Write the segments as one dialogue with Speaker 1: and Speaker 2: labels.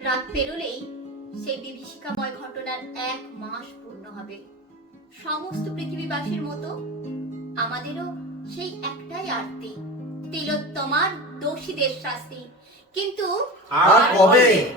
Speaker 1: রাত পেরোলেই সেই বিভীষিকাময় ঘটনার এক মাস পূর্ণ হবে। সমস্ত পৃথিবীবাসীর মতো আমাদেরও সেই একটাই আরতি, তিলোত্তমার দোষীদের শাস্তি। কিন্তু
Speaker 2: আর কবে?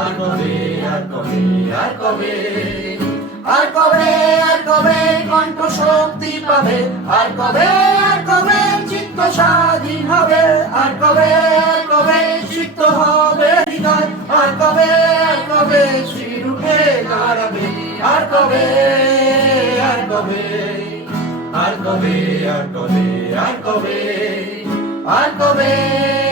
Speaker 2: আর কবে আর কবে কবে? কবে, আর শক্তি পাবে? আর কবে কবে চিত্ত স্বাধীন হবে? আর কবে আর কবে চিত্ত হবে আর কবে আর কবে শির উঠে দাঁড়াবে? আর কবে আর কবে? আর কবে আর কবে আর কবে? আর কবে?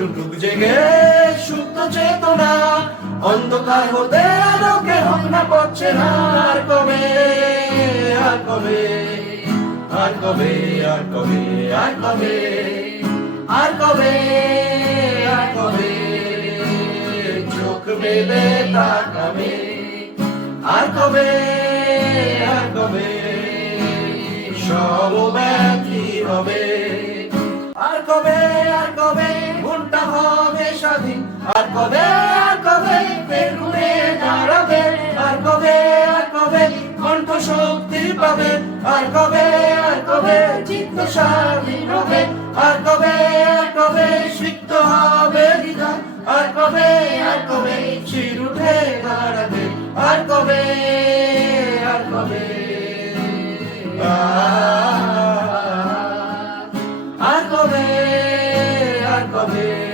Speaker 2: উঠুক জেগে সুপ্ত চেতনা অন্ধকার হতে আলোকে হোক পড়ছে না আর কবে আর কবে আর কবে আর কবে আর কবে আর কবে আর কবে চোখ মেলে তাকাবে আর কবে আর কবে সমব্যথী হবে আর কবে আর কবে আর কবে আর কবে পেরুনে দাঁড়াবে আর কবে আর কবে কণ্ঠ শক্তি পাবে? আর কবে আর কবে চিত্ত স্বাধীন হবে আর কবে আর কবে সিক্ত হবে হৃদয় আর কবে আর কবে শির উঠে দাঁড়াবে? আর কবে আর কবে? আর কবে আর কবে